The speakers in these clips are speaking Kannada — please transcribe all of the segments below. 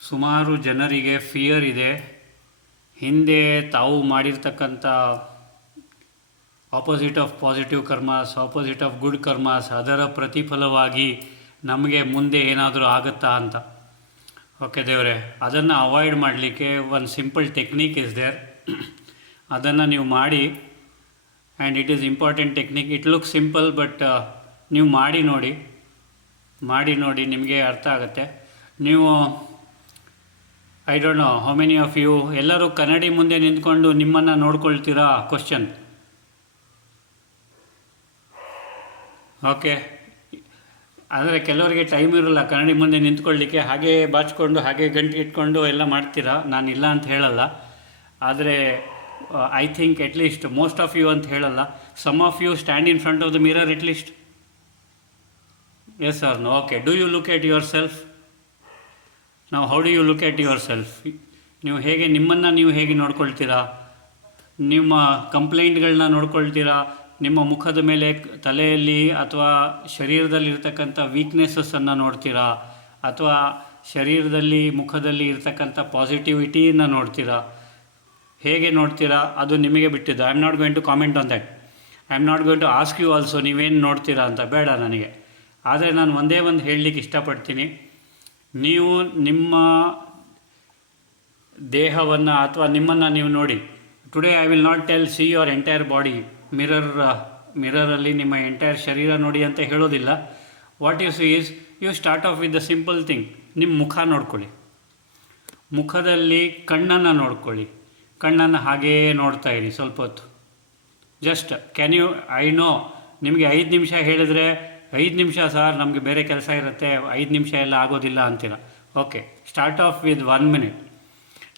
ಸುಮಾರು ಜನರಿಗೆ ಫಿಯರ್ ಇದೆ. ಹಿಂದೆ ತಾವು ಮಾಡಿರ್ತಕ್ಕಂಥ opposite of positive karmas, opposite of good karmas, ಅದರ ಪ್ರತಿಫಲವಾಗಿ ನಮಗೆ ಮುಂದೆ ಏನಾದರೂ ಆಗುತ್ತಾ ಅಂತ. ಓಕೆ ದೇವರೇ, ಅದನ್ನು ಅವಾಯ್ಡ್ ಮಾಡಲಿಕ್ಕೆ ಒಂದು ಸಿಂಪಲ್ ಟೆಕ್ನಿಕ್ ಇಸ್ ದೇರ್. ಅದನ್ನು ನೀವು ಮಾಡಿ. And it is important technique. It look simple, but ನೀವು ಮಾಡಿ ನೋಡಿ ನಿಮಗೆ ಅರ್ಥ ಆಗುತ್ತೆ. ನೀವು I don't know how many of you ಎಲ್ಲರೂ ಕನ್ನಡಿ ಮುಂದೆ ನಿಂತ್ಕೊಂಡು ನಿಮ್ಮನ್ನು ನೋಡ್ಕೊಳ್ತೀರಾ? ಕ್ವಶನ್. ಓಕೆ, ಆದರೆ ಕೆಲವರಿಗೆ ಟೈಮ್ ಇರೋಲ್ಲ ಕನ್ನಡಿ ಮುಂದೆ ನಿಂತ್ಕೊಳ್ಳಿಕ್ಕೆ. ಹಾಗೆ ಬಾಚ್ಕೊಂಡು ಹಾಗೆ ಗಂಟು ಇಟ್ಕೊಂಡು ಎಲ್ಲ ಮಾಡ್ತೀರಾ. ನಾನು ಇಲ್ಲ ಅಂತ ಹೇಳಲ್ಲ, ಆದರೆ I think at least most of you ಅಂತ ಹೇಳಲ್ಲ, some of you stand in front of the mirror at least. Yes or no? Okay. Do you look at yourself? ನಾವು how do you look at yourself? ನೀವು ಹೇಗೆ ನಿಮ್ಮನ್ನು ನೀವು ಹೇಗೆ ನೋಡ್ಕೊಳ್ತೀರಾ? ನಿಮ್ಮ ಕಂಪ್ಲೇಂಟ್ಗಳನ್ನ ನೋಡ್ಕೊಳ್ತೀರಾ? ನಿಮ್ಮ ಮುಖದ ಮೇಲೆ, ತಲೆಯಲ್ಲಿ ಅಥವಾ ಶರೀರದಲ್ಲಿರ್ತಕ್ಕಂಥ ವೀಕ್ನೆಸ್ಸನ್ನು ನೋಡ್ತೀರಾ? ಅಥವಾ ಶರೀರದಲ್ಲಿ, ಮುಖದಲ್ಲಿ ಇರ್ತಕ್ಕಂಥ ಪಾಸಿಟಿವಿಟಿಯನ್ನು ನೋಡ್ತೀರಾ? ಹೇಗೆ ನೋಡ್ತೀರಾ ಅದು ನಿಮಗೆ ಬಿಟ್ಟಿದ್ದು. I am not going to comment on that. I am not going to ask you also ನೀವೇನು ನೋಡ್ತೀರಾ ಅಂತ, ಬೇಡ ನನಗೆ. ಆದರೆ ನಾನು ಒಂದೇ ಒಂದು ಹೇಳಲಿಕ್ಕೆ ಇಷ್ಟಪಡ್ತೀನಿ. ನೀವು ನಿಮ್ಮ ದೇಹವನ್ನು ಅಥವಾ ನಿಮ್ಮನ್ನು ನೀವು ನೋಡಿ. Today I will not tell see your entire body. ಮಿರರಲ್ಲಿ ನಿಮ್ಮ ಎಂಟೈರ್ ಶರೀರ ನೋಡಿ ಅಂತ ಹೇಳೋದಿಲ್ಲ. What you see is, you start off with the simple thing. ನಿಮ್ಮ ಮುಖ ನೋಡ್ಕೊಳ್ಳಿ. ಮುಖದಲ್ಲಿ ಕಣ್ಣನ್ನು ನೋಡ್ಕೊಳ್ಳಿ. ಕಣ್ಣನ್ನು ಹಾಗೇ ನೋಡ್ತಾ ಇರಿ ಸ್ವಲ್ಪ ಹೊತ್ತು. Just can you, I know ನಿಮಗೆ 5 ನಿಮಿಷ ಹೇಳಿದರೆ 5 ನಿಮಿಷ ಸರ್ ನಮಗೆ ಬೇರೆ ಕೆಲಸ ಇರುತ್ತೆ, 5 ನಿಮಿಷ ಎಲ್ಲ ಆಗೋದಿಲ್ಲ ಅಂತೀರ. Okay, start off with 1 minute.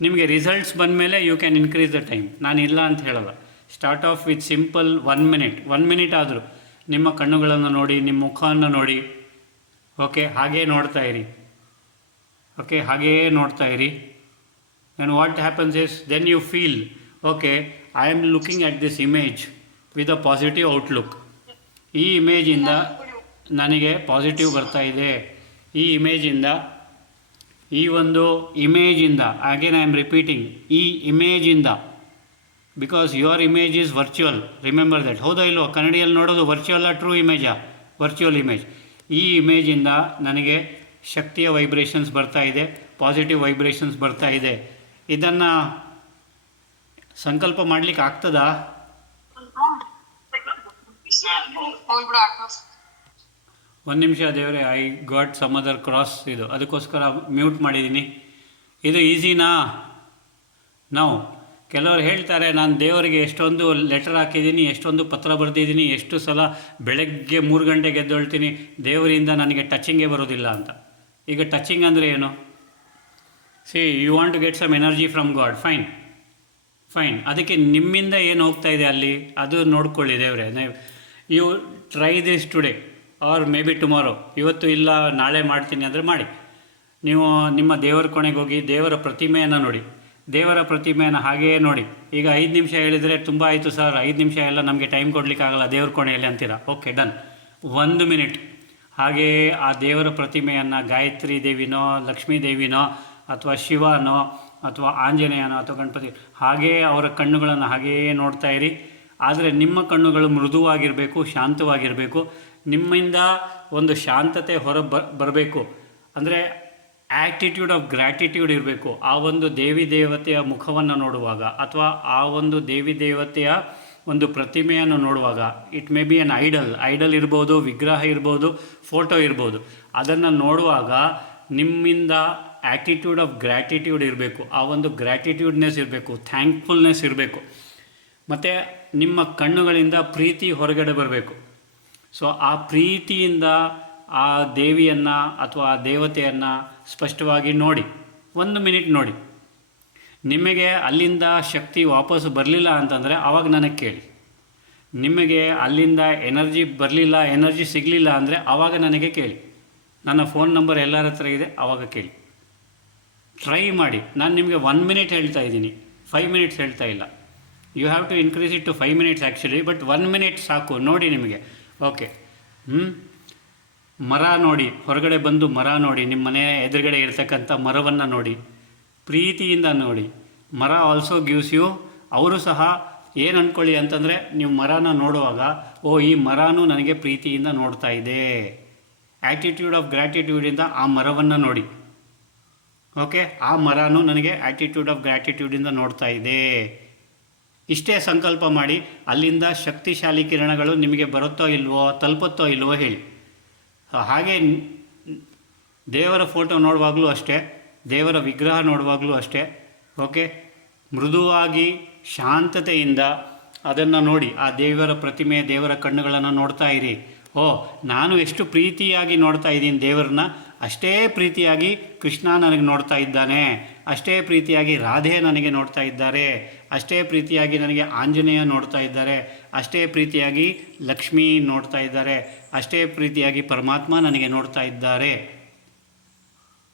ನಿಮಗೆ ರಿಸಲ್ಟ್ಸ್ ಬಂದ ಮೇಲೆ you can increase the time. ನಾನು ಇಲ್ಲ ಅಂತ ಹೇಳಲ್ಲ. Start off with simple 1 minute. 1 minute ಆದರೂ ನಿಮ್ಮ ಕಣ್ಣುಗಳನ್ನು ನೋಡಿ, ನಿಮ್ಮ ಮುಖವನ್ನು ನೋಡಿ. ಓಕೆ, ಹಾಗೇ ನೋಡ್ತಾ ಇರಿ. ಓಕೆ, ಹಾಗೇ ನೋಡ್ತಾ ಇರಿ. And what happens is, then you feel, okay, I am looking at this image with a positive outlook. ಈ ಇಮೇಜಿಂದ ನನಗೆ ಪಾಸಿಟಿವ್ ಬರ್ತಾ ಇದೆ. ಈ ಇಮೇಜಿಂದ, ಈ ಒಂದು ಇಮೇಜಿಂದ, ಅಗೇನ್ ಐ ಆಮ್ ರಿಪೀಟಿಂಗ್, ಈ ಇಮೇಜಿಂದ, because your image is virtual. Remember that. ಹೌದಾ ಇಲ್ವೋ? ಕನ್ನಡಿಯಲ್ಲಿ ನೋಡೋದು ವರ್ಚುವಲ್ಲ, ಟ್ರೂ ಇಮೇಜಾ? Virtual image. ಈ ಇಮೇಜಿಂದ ನನಗೆ ಶಕ್ತಿಯ ವೈಬ್ರೇಷನ್ಸ್ ಬರ್ತಾ ಇದೆ, ಪಾಸಿಟಿವ್ ವೈಬ್ರೇಷನ್ಸ್ ಬರ್ತಾ ಇದೆ. ಇದನ್ನು ಸಂಕಲ್ಪ ಮಾಡಲಿಕ್ಕೆ ಆಗ್ತದಾ? ಒಂದು ನಿಮಿಷ ದೇವರೇ, I got some other cross, ಇದು ಅದಕ್ಕೋಸ್ಕರ ಮ್ಯೂಟ್ ಮಾಡಿದ್ದೀನಿ. ಇದು ಈಸಿನಾ? ನಾವು ಕೆಲವರು ಹೇಳ್ತಾರೆ, ನಾನು ದೇವರಿಗೆ ಎಷ್ಟೊಂದು ಲೆಟರ್ ಹಾಕಿದ್ದೀನಿ, ಎಷ್ಟೊಂದು ಪತ್ರ ಬರೆದಿದ್ದೀನಿ, ಎಷ್ಟು ಸಲ ಬೆಳಗ್ಗೆ 3 ಗಂಟೆಗೆ ಎದ್ದೇಳ್ತೀನಿ, ದೇವರಿಂದ ನನಗೆ ಟಚಿಂಗೇ ಬರೋದಿಲ್ಲ ಅಂತ. ಈಗ ಟಚಿಂಗ್ ಅಂದರೆ ಏನು? See, you want to get some energy from God, fine. ಅದಕ್ಕೆ ನಿಮ್ಮಿಂದ ಏನು ಹೋಗ್ತಾ ಇದೆ ಅಲ್ಲಿ, ಅದು ನೋಡ್ಕೊಳ್ಳಿ ದೇವರೇ. You try this today or maybe tomorrow. ಇವತ್ತು ಇಲ್ಲ ನಾಳೆ ಮಾಡ್ತೀನಿ ಅಂದರೆ ಮಾಡಿ. ನೀವು ನಿಮ್ಮ ದೇವರ ಕೊನೆಗೆ ಹೋಗಿ ದೇವರ ಪ್ರತಿಮೆಯನ್ನು ನೋಡಿ. ದೇವರ ಪ್ರತಿಮೆಯನ್ನು ಹಾಗೇ ನೋಡಿ. ಈಗ 5 ನಿಮಿಷ ಹೇಳಿದರೆ ತುಂಬ ಆಯಿತು ಸರ್, 5 ನಿಮಿಷ ಎಲ್ಲ ನಮಗೆ ಟೈಮ್ ಕೊಡಲಿಕ್ಕಾಗಲ್ಲ ದೇವ್ರ ಕೊನೆಯಲ್ಲಿ ಅಂತೀರಾ. Okay, done. 1 ಮಿನಿಟ್ ಹಾಗೆಯೇ ಆ ದೇವರ ಪ್ರತಿಮೆಯನ್ನು, ಗಾಯತ್ರಿ ದೇವಿನೋ, ಲಕ್ಷ್ಮೀ ದೇವಿನೋ, ಅಥವಾ ಶಿವನೋ, ಅಥವಾ ಆಂಜನೇಯನೋ, ಅಥವಾ ಗಣಪತಿ, ಹಾಗೇ ಅವರ ಕಣ್ಣುಗಳನ್ನು ಹಾಗೆಯೇ ನೋಡ್ತಾ ಇರಿ. ಆದರೆ ನಿಮ್ಮ ಕಣ್ಣುಗಳು ಮೃದುವಾಗಿರಬೇಕು, ಶಾಂತವಾಗಿರಬೇಕು. ನಿಮ್ಮಿಂದ ಒಂದು ಶಾಂತತೆ ಬರಬೇಕು. ಅಂದರೆ ಆ್ಯಕ್ಟಿಟ್ಯೂಡ್ ಆಫ್ ಗ್ರ್ಯಾಟಿಟ್ಯೂಡ್ ಇರಬೇಕು. ಆ ಒಂದು ದೇವಿ ದೇವತೆಯ ಮುಖವನ್ನು ನೋಡುವಾಗ, ಅಥವಾ ಆ ಒಂದು ದೇವಿ ದೇವತೆಯ ಒಂದು ಪ್ರತಿಮೆಯನ್ನು ನೋಡುವಾಗ, it may be an idol ಇರ್ಬೋದು, ವಿಗ್ರಹ ಇರ್ಬೋದು, ಫೋಟೋ ಇರ್ಬೋದು. ಅದನ್ನು ನೋಡುವಾಗ ನಿಮ್ಮಿಂದ ಆ್ಯಕ್ಟಿಟ್ಯೂಡ್ ಆಫ್ ಗ್ರ್ಯಾಟಿಟ್ಯೂಡ್ ಇರಬೇಕು. ಆ ಒಂದು ಗ್ರ್ಯಾಟಿಟ್ಯೂಡ್ನೆಸ್ ಇರಬೇಕು, ಥ್ಯಾಂಕ್ಫುಲ್ನೆಸ್ ಇರಬೇಕು. ಮತ್ತು ನಿಮ್ಮ ಕಣ್ಣುಗಳಿಂದ ಪ್ರೀತಿ ಹೊರಗಡೆ ಬರಬೇಕು. ಸೊ ಆ ಪ್ರೀತಿಯಿಂದ ಆ ದೇವಿಯನ್ನು ಅಥವಾ ಆ ದೇವತೆಯನ್ನು ಸ್ಪಷ್ಟವಾಗಿ ನೋಡಿ. 1 ಮಿನಿಟ್ ನೋಡಿ. ನಿಮಗೆ ಅಲ್ಲಿಂದ ಶಕ್ತಿ ವಾಪಸ್ಸು ಬರಲಿಲ್ಲ ಅಂತಂದರೆ ಆವಾಗ ನನಗೆ ಕೇಳಿ. ನಿಮಗೆ ಅಲ್ಲಿಂದ ಎನರ್ಜಿ ಬರಲಿಲ್ಲ, ಎನರ್ಜಿ ಸಿಗಲಿಲ್ಲ ಅಂದರೆ ಆವಾಗ ನನಗೆ ಕೇಳಿ. ನನ್ನ ಫೋನ್ ನಂಬರ್ ಎಲ್ಲರ ಹತ್ರ ಇದೆ, ಆವಾಗ ಕೇಳಿ. ಟ್ರೈ ಮಾಡಿ. ನಾನು ನಿಮಗೆ 1 ಮಿನಿಟ್ ಹೇಳ್ತಾ ಇದ್ದೀನಿ, 5 ಮಿನಿಟ್ಸ್ ಹೇಳ್ತಾ ಇಲ್ಲ. You have to increase it to 5 minutes actually, but 1 minute ಸಾಕು ನೋಡಿ ನಿಮಗೆ. ಓಕೆ, ಮರ ನೋಡಿ, ಹೊರಗಡೆ ಬಂದು ಮರ ನೋಡಿ, ನಿಮ್ಮ ಮನೆ ಎದುರುಗಡೆ ಇರ್ತಕ್ಕಂಥ ಮರವನ್ನು ನೋಡಿ, ಪ್ರೀತಿಯಿಂದ ನೋಡಿ. ಮರ ಆಲ್ಸೋ ಗಿವ್ಸ್ ಯು, ಅವರು ಸಹ ಏನು ಅಂದ್ಕೊಳ್ಳಿ ಅಂತಂದರೆ, ನೀವು ಮರನ ನೋಡುವಾಗ ಓ ಈ ಮರನೂ ನನಗೆ ಪ್ರೀತಿಯಿಂದ ನೋಡ್ತಾ ಇದೆ, ಆ್ಯಟಿಟ್ಯೂಡ್ ಆಫ್ ಗ್ರ್ಯಾಟಿಟ್ಯೂಡಿಂದ ಆ ಮರವನ್ನು ನೋಡಿ. ಓಕೆ, ಆ ಮರನೂ ನನಗೆ ಆ್ಯಟಿಟ್ಯೂಡ್ ಆಫ್ ಗ್ರ್ಯಾಟಿಟ್ಯೂಡಿಂದ ನೋಡ್ತಾ ಇದೆ. ಇಷ್ಟೇ ಸಂಕಲ್ಪ ಮಾಡಿ, ಅಲ್ಲಿಂದ ಶಕ್ತಿಶಾಲಿ ಕಿರಣಗಳು ನಿಮಗೆ ಬರುತ್ತೋ ಇಲ್ವೋ, ತಲುಪುತ್ತೋ ಇಲ್ವೋ ಹೇಳಿ. ಹಾಗೆ ದೇವರ ಫೋಟೋ ನೋಡುವಾಗಲೂ ಅಷ್ಟೇ, ದೇವರ ವಿಗ್ರಹ ನೋಡುವಾಗಲೂ ಅಷ್ಟೇ. ಓಕೆ, ಮೃದುವಾಗಿ ಶಾಂತತೆಯಿಂದ ಅದನ್ನು ನೋಡಿ, ಆ ದೇವರ ಪ್ರತಿಮೆ, ದೇವರ ಕಣ್ಣುಗಳನ್ನು ನೋಡ್ತಾ ಇರಿ. ಓ, ನಾನು ಎಷ್ಟು ಪ್ರೀತಿಯಾಗಿ ನೋಡ್ತಾ ಇದ್ದೀನಿ ದೇವರನ್ನ, ಅಷ್ಟೇ ಪ್ರೀತಿಯಾಗಿ ಕೃಷ್ಣ ನನಗೆ ನೋಡ್ತಾ ಇದ್ದಾನೆ, ಅಷ್ಟೇ ಪ್ರೀತಿಯಾಗಿ ರಾಧೆ ನನಗೆ ನೋಡ್ತಾ ಇದ್ದಾರೆ, ಅಷ್ಟೇ ಪ್ರೀತಿಯಾಗಿ ನನಗೆ ಆಂಜನೇಯ ನೋಡ್ತಾ ಇದ್ದಾರೆ, ಅಷ್ಟೇ ಪ್ರೀತಿಯಾಗಿ ಲಕ್ಷ್ಮೀ ನೋಡ್ತಾ ಇದ್ದಾರೆ, ಅಷ್ಟೇ ಪ್ರೀತಿಯಾಗಿ ಪರಮಾತ್ಮ ನನಗೆ ನೋಡ್ತಾ ಇದ್ದಾರೆ.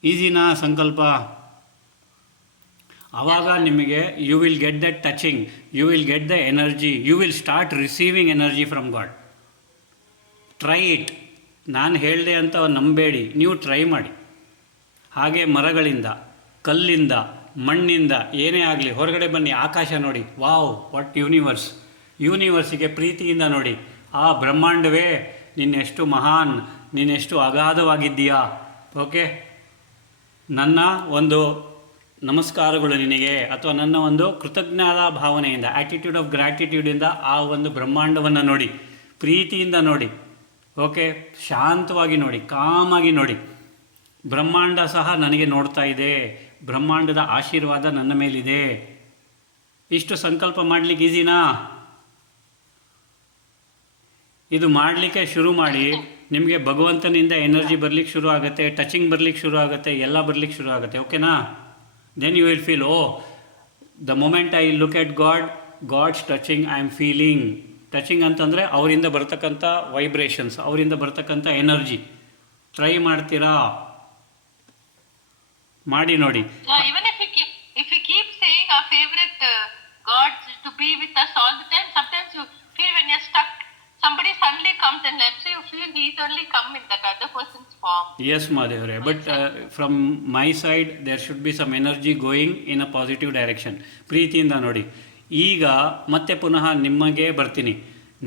ಈಸಿನಾ ಸಂಕಲ್ಪ? ಆವಾಗ ನಿಮಗೆ you will get that touching, you will get the energy, you will start receiving energy from God. Try it. ನಾನು ಹೇಳಿದೆ ಅಂತ ನಂಬೇಡಿ, ನೀವು ಟ್ರೈ ಮಾಡಿ. ಹಾಗೆ ಮರಗಳಿಂದ, ಕಲ್ಲಿಂದ, ಮಣ್ಣಿಂದ, ಏನೇ ಆಗಲಿ ಹೊರಗಡೆ ಬನ್ನಿ, ಆಕಾಶ ನೋಡಿ, ವಾವ್ ವಾಟ್ ಯೂನಿವರ್ಸ್. ಯೂನಿವರ್ಸಿಗೆ ಪ್ರೀತಿಯಿಂದ ನೋಡಿ, ಆ ಬ್ರಹ್ಮಾಂಡವೇ ನೀನೆಷ್ಟು ಮಹಾನ್, ನೀನೆಷ್ಟು ಅಗಾಧವಾಗಿದ್ದೀಯಾ. ಓಕೆ, ನನ್ನ ಒಂದು ನಮಸ್ಕಾರಗಳು ನಿನಗೆ, ಅಥವಾ ನನ್ನ ಒಂದು ಕೃತಜ್ಞತಾ ಭಾವನೆಯಿಂದ, ಆ್ಯಟಿಟ್ಯೂಡ್ ಆಫ್ ಗ್ರ್ಯಾಟಿಟ್ಯೂಡಿಂದ ಆ ಒಂದು ಬ್ರಹ್ಮಾಂಡವನ್ನು ನೋಡಿ, ಪ್ರೀತಿಯಿಂದ ನೋಡಿ. ಓಕೆ, ಶಾಂತವಾಗಿ ನೋಡಿ, ಕಾಮಾಗಿ ನೋಡಿ. ಬ್ರಹ್ಮಾಂಡ ಸಹ ನನಗೆ ನೋಡ್ತಾ ಇದೆ, ಬ್ರಹ್ಮಾಂಡದ ಆಶೀರ್ವಾದ ನನ್ನ ಮೇಲಿದೆ. ಇಷ್ಟು ಸಂಕಲ್ಪ ಮಾಡಲಿಕ್ಕೆ ಈಸಿನಾ? ಇದು ಮಾಡಲಿಕ್ಕೆ ಶುರು ಮಾಡಿ, ನಿಮಗೆ ಭಗವಂತನಿಂದ ಎನರ್ಜಿ ಬರಲಿಕ್ಕೆ ಶುರು ಆಗುತ್ತೆ, ಟಚಿಂಗ್ ಬರಲಿಕ್ಕೆ ಶುರು ಆಗುತ್ತೆ, ಎಲ್ಲ ಬರಲಿಕ್ಕೆ ಶುರು ಆಗುತ್ತೆ. ಓಕೆನಾ? Then you will feel, oh the moment I look at God's touching, I am feeling. Touching ಅಂತಂದರೆ ಅವರಿಂದ ಬರ್ತಕ್ಕಂಥ ವೈಬ್ರೇಷನ್ಸ್, ಅವರಿಂದ ಬರ್ತಕ್ಕಂಥ ಎನರ್ಜಿ. ಟ್ರೈ ಮಾಡ್ತೀರಾ? ಮಾಡಿ ನೋಡಿ. Even if we keep saying our favorite gods to be with us all the time, sometimes you feel when you're stuck, somebody suddenly comes and left, so you feel he suddenly come in that other person's form. Yes, Madhavare, but from my side there should be some energy going in a positive direction. ಪ್ರೀತಿಯಿಂದ ನೋಡಿ. ಈಗ ಮತ್ತೆ ಪುನಃ ನಿಮಗೆ ಬರ್ತೀನಿ.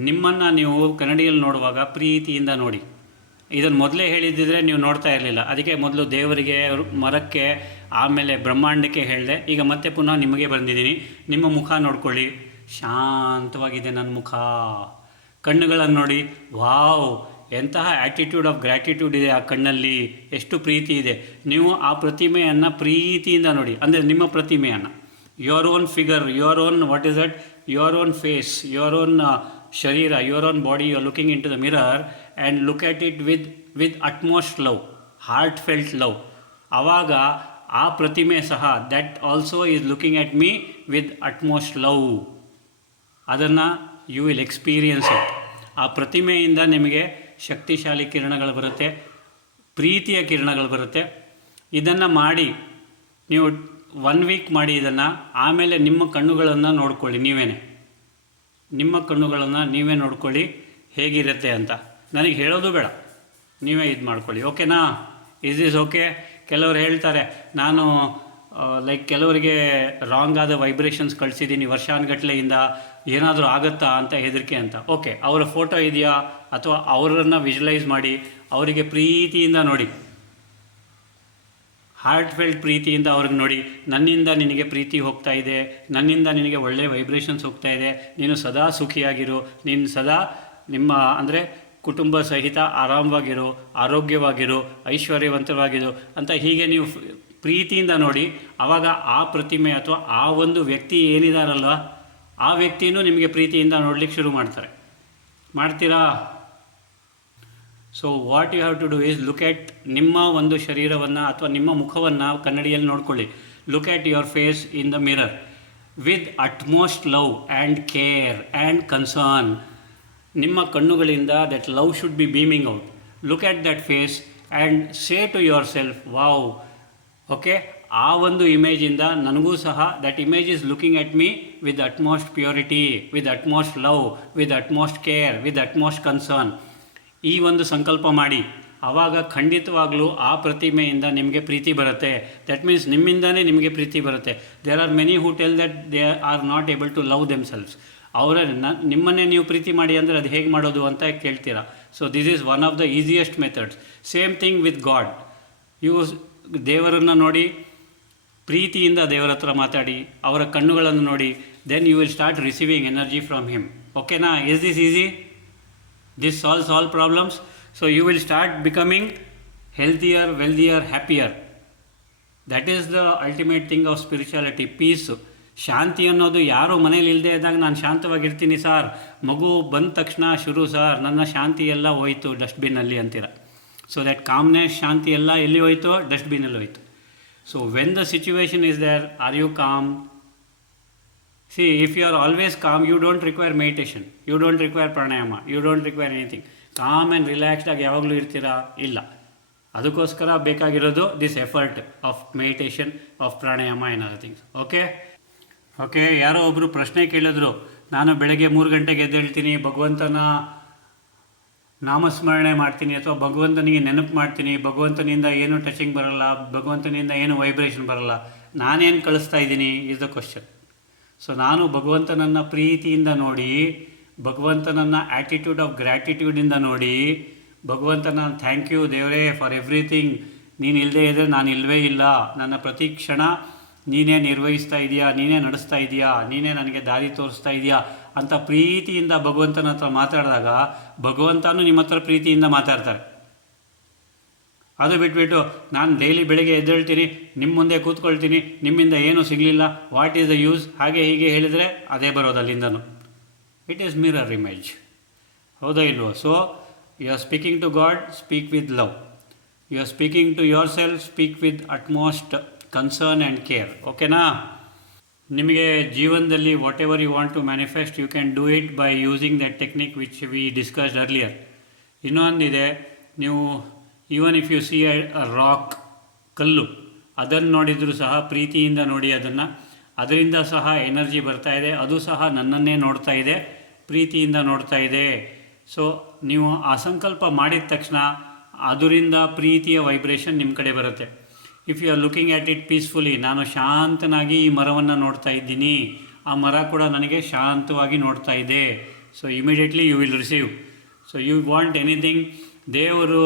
ನಿಮ್ಮನ್ನು ನೀವು ಕನ್ನಡಿಯಲ್ಲಿ ನೋಡುವಾಗ ಪ್ರೀತಿಯಿಂದ ನೋಡಿ. ಇದನ್ನು ಮೊದಲೇ ಹೇಳಿದ್ದಿದ್ರೆ ನೀವು ನೋಡ್ತಾ ಇರಲಿಲ್ಲ. ಅದಕ್ಕೆ ಮೊದಲು ದೇವರಿಗೆ, ಮರಕ್ಕೆ, ಆಮೇಲೆ ಬ್ರಹ್ಮಾಂಡಕ್ಕೆ ಹೇಳಿದೆ. ಈಗ ಮತ್ತೆ ಪುನಃ ನಿಮಗೆ ಬಂದಿದ್ದೀನಿ. ನಿಮ್ಮ ಮುಖ ನೋಡ್ಕೊಳ್ಳಿ, ಶಾಂತವಾಗಿದೆ ನನ್ನ ಮುಖ. ಕಣ್ಣುಗಳನ್ನು ನೋಡಿ, ವಾವ್ ಎಂತಹ ಆ್ಯಟಿಟ್ಯೂಡ್ ಆಫ್ ಗ್ರ್ಯಾಟಿಟ್ಯೂಡ್ ಇದೆ ಆ ಕಣ್ಣಲ್ಲಿ, ಎಷ್ಟು ಪ್ರೀತಿ ಇದೆ. ನೀವು ಆ ಪ್ರತಿಮೆಯನ್ನು ಪ್ರೀತಿಯಿಂದ ನೋಡಿ, ಅಂದರೆ ನಿಮ್ಮ ಪ್ರತಿಮೆಯನ್ನು, your own figure, your own, what is that, your own face, your own sharira, your own body, you are looking into the mirror and look at it with utmost love, heartfelt love. ಆವಾಗ ಆ ಪ್ರತಿಮೆ ಸಹ, that also is looking at me with utmost love. ಅದನ್ನು you will experience it. ಆ ಪ್ರತಿಮೆಯಿಂದ ನಿಮಗೆ ಶಕ್ತಿಶಾಲಿ ಕಿರಣಗಳು ಬರುತ್ತೆ, ಪ್ರೀತಿಯ ಕಿರಣಗಳು ಬರುತ್ತೆ. ಇದನ್ನು ಮಾಡಿ ನೀವು 1 ವೀಕ್ ಮಾಡಿ ಇದನ್ನು. ಆಮೇಲೆ ನಿಮ್ಮ ಕಣ್ಣುಗಳನ್ನು ನೋಡ್ಕೊಳ್ಳಿ, ನಿಮ್ಮ ಕಣ್ಣುಗಳನ್ನು ನೀವೇ ನೋಡ್ಕೊಳ್ಳಿ ಹೇಗಿರುತ್ತೆ ಅಂತ. ನನಗೆ ಹೇಳೋದು ಬೇಡ, ನೀವೇ ಇದು ಮಾಡ್ಕೊಳ್ಳಿ. ಓಕೆನಾ? Is okay? ಕೆಲವರು ಹೇಳ್ತಾರೆ ನಾನು ಕೆಲವರಿಗೆ ರಾಂಗ್ ಆದ ವೈಬ್ರೇಷನ್ಸ್ ಕಳಿಸಿದ್ದೀನಿ ವರ್ಷಾನುಗಟ್ಲೆಯಿಂದ, ಏನಾದರೂ ಆಗುತ್ತಾ ಅಂತ ಹೆದರಿಕೆ ಅಂತ. ಓಕೆ, ಅವರ ಫೋಟೋ ಇದೆಯಾ, ಅಥವಾ ಅವರನ್ನು ವಿಜುವಲೈಸ್ ಮಾಡಿ, ಅವರಿಗೆ ಪ್ರೀತಿಯಿಂದ ನೋಡಿ, ಹಾರ್ಟ್ ಫೆಲ್ಟ್ ಪ್ರೀತಿಯಿಂದ ಅವ್ರಿಗೆ ನೋಡಿ. ನನ್ನಿಂದ ನಿನಗೆ ಪ್ರೀತಿ ಹೋಗ್ತಾ ಇದೆ, ನನ್ನಿಂದ ನಿನಗೆ ಒಳ್ಳೆಯ ವೈಬ್ರೇಷನ್ಸ್ ಹೋಗ್ತಾ ಇದೆ, ನೀನು ಸದಾ ಸುಖಿಯಾಗಿರು, ನೀನು ಸದಾ ನಿಮ್ಮ ಅಂದರೆ ಕುಟುಂಬ ಸಹಿತ ಆರಾಮವಾಗಿರು, ಆರೋಗ್ಯವಾಗಿರು, ಐಶ್ವರ್ಯವಂತವಾಗಿರು ಅಂತ ಹೀಗೆ ನೀವು ಪ್ರೀತಿಯಿಂದ ನೋಡಿ. ಆವಾಗ ಆ ಪ್ರತಿಮೆ ಅಥವಾ ಆ ಒಂದು ವ್ಯಕ್ತಿ ಏನಿದಾರಲ್ವ, ಆ ವ್ಯಕ್ತಿಯೂ ನಿಮಗೆ ಪ್ರೀತಿಯಿಂದ ನೋಡಲಿಕ್ಕೆ ಶುರು ಮಾಡ್ತೀರಾ? So what you have to do is look at ನಿಮ್ಮ ಒಂದು ಶರೀರವನ್ನು ಅಥವಾ ನಿಮ್ಮ ಮುಖವನ್ನು ಕನ್ನಡಿಯಲ್ಲಿ ನೋಡ್ಕೊಳ್ಳಿ. Look at your face in the mirror with utmost love and care and concern. ನಿಮ್ಮ ಕಣ್ಣುಗಳಿಂದ that love should be beaming out. Look at that face and say to yourself, wow. Okay, ಆ ಒಂದು ಇಮೇಜಿಂದ ನನಗೂ ಸಹ that image is looking at me with utmost purity, with utmost love, with utmost care, with utmost concern. ಈ ಒಂದು ಸಂಕಲ್ಪ ಮಾಡಿ. ಆವಾಗ ಖಂಡಿತವಾಗ್ಲೂ ಆ ಪ್ರತಿಮೆಯಿಂದ ನಿಮಗೆ ಪ್ರೀತಿ ಬರುತ್ತೆ. ದಟ್ ಮೀನ್ಸ್ ನಿಮ್ಮಿಂದನೇ ನಿಮಗೆ ಪ್ರೀತಿ ಬರುತ್ತೆ. There are many who tell that they are not able to love themselves. ನಿಮ್ಮನ್ನೇ ನೀವು ಪ್ರೀತಿ ಮಾಡಿ ಅಂದರೆ ಅದು ಹೇಗೆ ಮಾಡೋದು ಅಂತ ಕೇಳ್ತೀರಾ. So this is one of the easiest methods. Same thing with God. ದೇವರನ್ನು ನೋಡಿ, ಪ್ರೀತಿಯಿಂದ ದೇವರ ಹತ್ರ ಮಾತಾಡಿ, ಅವರ ಕಣ್ಣುಗಳನ್ನು ನೋಡಿ, then you will start receiving energy from him. ಓಕೆನಾ? Is this easy? This solves all problems. So you will start becoming healthier, wealthier, happier. That is the ultimate thing of spirituality, peace. ಶಾಂತಿ ಅನ್ನೋದು ಯಾರು ಮನೇಲಿ ಇಲ್ಲದೆ ಇದ್ದಾಗ ನಾನು ಶಾಂತವಾಗಿರ್ತೀನಿ ಸಾರ್, ಮಗು ಬಂದ ತಕ್ಷಣ ಶುರು ಸಾರ್, ನನ್ನ ಶಾಂತಿ ಎಲ್ಲ ಹೋಯ್ತು ಡಸ್ಟ್ಬಿನ್ನಲ್ಲಿ ಅಂತೀರ. ಸೊ ದ್ಯಾಟ್ ಕಾಮ್ನೆಸ್, ಶಾಂತಿ ಎಲ್ಲ ಎಲ್ಲಿ ಹೋಯ್ತು? ಡಸ್ಟ್ಬಿನಲ್ಲಿ ಹೋಯ್ತು. So when the situation is there, are you calm? See, if you are always calm, you don't require meditation, you don't require pranayama, you don't require anything. Calm and ರಿಲ್ಯಾಕ್ಸ್ಡಾಗಿ ಯಾವಾಗಲೂ ಇರ್ತೀರಾ? ಇಲ್ಲ. ಅದಕ್ಕೋಸ್ಕರ ಬೇಕಾಗಿರೋದು this effort of meditation, of pranayama and other things. Okay. ಯಾರೋ ಒಬ್ಬರು ಪ್ರಶ್ನೆ ಕೇಳಿದ್ರು, ನಾನು ಬೆಳಗ್ಗೆ 3 ಗಂಟೆಗೆ ಎದ್ದೇಳ್ತೀನಿ, ಭಗವಂತನ ನಾಮಸ್ಮರಣೆ ಮಾಡ್ತೀನಿ, ಅಥವಾ ಭಗವಂತನಿಗೆ ನೆನಪು ಮಾಡ್ತೀನಿ, ಭಗವಂತನಿಂದ ಏನು ಟಚಿಂಗ್ ಬರಲ್ಲ, ಭಗವಂತನಿಂದ ಏನು ವೈಬ್ರೇಷನ್ ಬರಲ್ಲ, ನಾನೇನು ಕಳಿಸ್ತಾ ಇದ್ದೀನಿ ಇಸ್ ದ ಕ್ವಶನ್. ಸೊ ನಾನು ಭಗವಂತನನ್ನು ಪ್ರೀತಿಯಿಂದ ನೋಡಿ, ಭಗವಂತನನ್ನು ಆ್ಯಟಿಟ್ಯೂಡ್ ಆಫ್ ಗ್ರ್ಯಾಟಿಟ್ಯೂಡಿಂದ ನೋಡಿ, ಭಗವಂತನ ಥ್ಯಾಂಕ್ ಯು ದೇವರೇ ಫಾರ್ ಎವ್ರಿಥಿಂಗ್, ನೀನು ಇಲ್ಲದೆ ಇದ್ದರೆ ನಾನು ಇಲ್ಲವೇ ಇಲ್ಲ, ನನ್ನ ಪ್ರತಿ ಕ್ಷಣ ನೀನೇ ನಿರ್ವಹಿಸ್ತಾ ಇದೆಯಾ, ನೀನೇ ನಡೆಸ್ತಾ ಇದೆಯಾ, ನೀನೇ ನನಗೆ ದಾರಿ ತೋರಿಸ್ತಾ ಇದೆಯಾ ಅಂತ ಪ್ರೀತಿಯಿಂದ ಭಗವಂತನ ಹತ್ರ ಮಾತಾಡಿದಾಗ ಭಗವಂತನೂ ನಿಮ್ಮ ಹತ್ರ ಪ್ರೀತಿಯಿಂದ ಮಾತಾಡ್ತಾರೆ. ಅದು ಬಿಟ್ಬಿಟ್ಟು ನಾನು ಡೈಲಿ ಬೆಳಗ್ಗೆ ಎದ್ದೇಳ್ತೀನಿ, ನಿಮ್ಮ ಮುಂದೆ ಕೂತ್ಕೊಳ್ತೀನಿ, ನಿಮ್ಮಿಂದ ಏನೂ ಸಿಗಲಿಲ್ಲ, ವಾಟ್ ಈಸ್ ದ ಯೂಸ್, ಹಾಗೆ ಹೀಗೆ ಹೇಳಿದರೆ ಅದೇ ಬರೋದು ಅಲ್ಲಿಂದನೂ. It is mirror image. ಹೌದಾ ಇಲ್ವೋ? So you are speaking to God, speak with love. You are speaking to yourself, speak with utmost concern and care. ಓಕೆನಾ? ನಿಮಗೆ ಜೀವನದಲ್ಲಿ whatever you want to manifest, you can do it by using that technique which we discussed earlier. ಇನ್ನೊಂದಿದೆ, ನೀವು even if you see a rock, ಕಲ್ಲು, ಅದನ್ನು ನೋಡಿದರೂ ಸಹ ಪ್ರೀತಿಯಿಂದ ನೋಡಿ ಅದನ್ನು, ಅದರಿಂದ ಸಹ ಎನರ್ಜಿ ಬರ್ತಾ ಇದೆ, ಅದು ಸಹ ನನ್ನನ್ನೇ ನೋಡ್ತಾ ಇದೆ, ಪ್ರೀತಿಯಿಂದ ನೋಡ್ತಾ ಇದೆ. ಸೊ ನೀವು ಆ ಸಂಕಲ್ಪ ಮಾಡಿದ ತಕ್ಷಣ ಅದರಿಂದ ಪ್ರೀತಿಯ ವೈಬ್ರೇಷನ್ ನಿಮ್ಮ ಕಡೆ ಬರುತ್ತೆ. If you are looking at it peacefully, ನಾನು ಶಾಂತನಾಗಿ ಈ ಮರವನ್ನು ನೋಡ್ತಾ ಇದ್ದೀನಿ, ಆ ಮರ ಕೂಡ ನನಗೆ ಶಾಂತವಾಗಿ ನೋಡ್ತಾ ಇದೆ. So immediately you will receive. So you want anything, ದೇವರು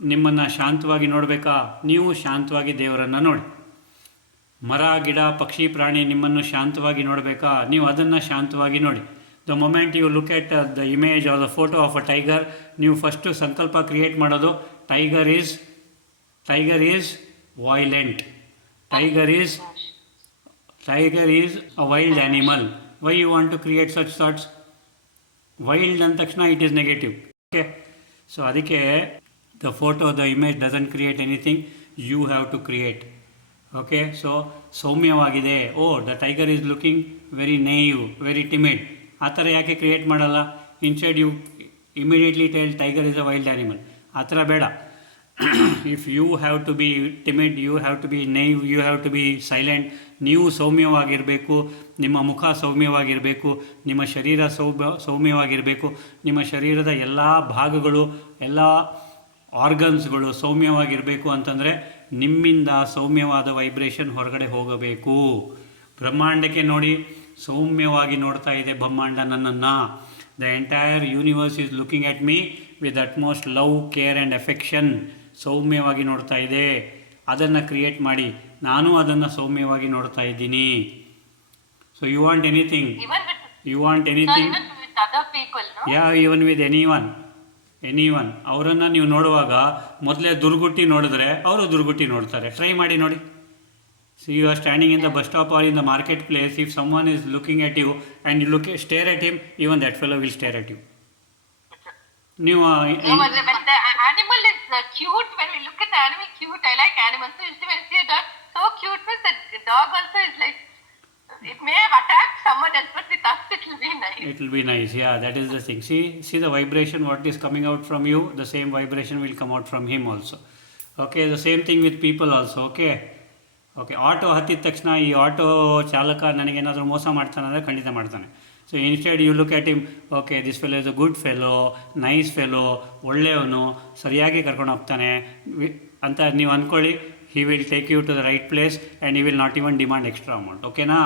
ನಿಮ್ಮನ್ನು ಶಾಂತವಾಗಿ ನೋಡಬೇಕಾ, ನೀವು ಶಾಂತವಾಗಿ ದೇವರನ್ನು ನೋಡಿ. ಮರ, ಗಿಡ, ಪಕ್ಷಿ, ಪ್ರಾಣಿ ನಿಮ್ಮನ್ನು ಶಾಂತವಾಗಿ ನೋಡಬೇಕಾ, ನೀವು ಅದನ್ನು ಶಾಂತವಾಗಿ ನೋಡಿ. The moment you look at the image or the photo of a tiger, ನೀವು ಫಸ್ಟು ಸಂಕಲ್ಪ ಕ್ರಿಯೇಟ್ ಮಾಡೋದು, tiger is violent, tiger is a wild animal. Why you want to create such thoughts? Wild ಅಂದ ತಕ್ಷಣ it is negative. Okay, so ಅದಕ್ಕೆ the photo, the image doesn't create anything, you have to create. Okay, so ಸೌಮ್ಯವಾಗಿದೆ, oh the tiger is looking very naive, very timid, ಆ ಥರ ಯಾಕೆ ಕ್ರಿಯೇಟ್ ಮಾಡಲ್ಲ? Instead you immediately tell tiger is a wild animal. ಆ ಥರ ಬೇಡ. If you have to be timid, you have to be naive, you have to be silent. ನೀವು ಸೌಮ್ಯವಾಗಿರಬೇಕು, ನಿಮ್ಮ ಮುಖ ಸೌಮ್ಯವಾಗಿರಬೇಕು, ನಿಮ್ಮ ಶರೀರ ಸೌಮ್ಯವಾಗಿರಬೇಕು, ನಿಮ್ಮ ಶರೀರದ ಎಲ್ಲ ಭಾಗಗಳು, ಎಲ್ಲ ಆರ್ಗನ್ಸ್ಗಳು ಸೌಮ್ಯವಾಗಿರಬೇಕು. ಅಂತಂದರೆ ನಿಮ್ಮಿಂದ ಸೌಮ್ಯವಾದ ವೈಬ್ರೇಷನ್ ಹೊರಗಡೆ ಹೋಗಬೇಕು. ಬ್ರಹ್ಮಾಂಡಕ್ಕೆ ನೋಡಿ, ಸೌಮ್ಯವಾಗಿ ನೋಡ್ತಾ ಇದೆ ಬ್ರಹ್ಮಾಂಡ ನನ್ನನ್ನು. The entire universe is looking at me with utmost love, care and affection. ಸೌಮ್ಯವಾಗಿ ನೋಡ್ತಾ ಇದೆ. ಅದನ್ನು ಕ್ರಿಯೇಟ್ ಮಾಡಿ, ನಾನು ಅದನ್ನು ಸೌಮ್ಯವಾಗಿ ನೋಡ್ತಾ ಇದ್ದೀನಿ. So you want anything, yeah, even with anyone. ಅವರನ್ನು ನೀವು ನೋಡುವಾಗ ಮೊದಲೇ ದುರ್ಗುಟ್ಟಿ ನೋಡಿದ್ರೆ ಅವರು ದುರ್ಗುಟ್ಟಿ ನೋಡ್ತಾರೆ. ಟ್ರೈ ಮಾಡಿ ನೋಡಿ. So you are standing in the bus stop or in the market place, if someone is looking at you and you stare at him, even that fellow will stare at you. ನೀವು animal is cute. When we look at the animal, cute. I like animals. So usually when I see a dog, so cute, means that the dog also is like, it may have attacked someone else, but with us it will be nice. It will be nice, yeah, that is the thing. See the vibration, what is coming out from you, the same vibration will come out from him also. Okay, the same thing with people also. Okay, auto ಹತ್ತಿದ ತಕ್ಷಣ ಈ ಆಟೋ ಚಾಲಕ ನನಗೇನಾದರೂ ಮೋಸ ಮಾಡ್ತಾನೆ ಅಂದರೆ ಖಂಡಿತ ಮಾಡ್ತಾನೆ. So instead you look at him, okay this fellow is a good fellow, nice fellow, ಒಳ್ಳೆಯವನು, ಸರಿಯಾಗಿ ಕರ್ಕೊಂಡು ಹೋಗ್ತಾನೆ ಅಂತ ನೀವು ಅಂದ್ಕೊಳ್ಳಿ. He will take you to the right place and he will not even demand extra amount. ಓಕೆನಾ?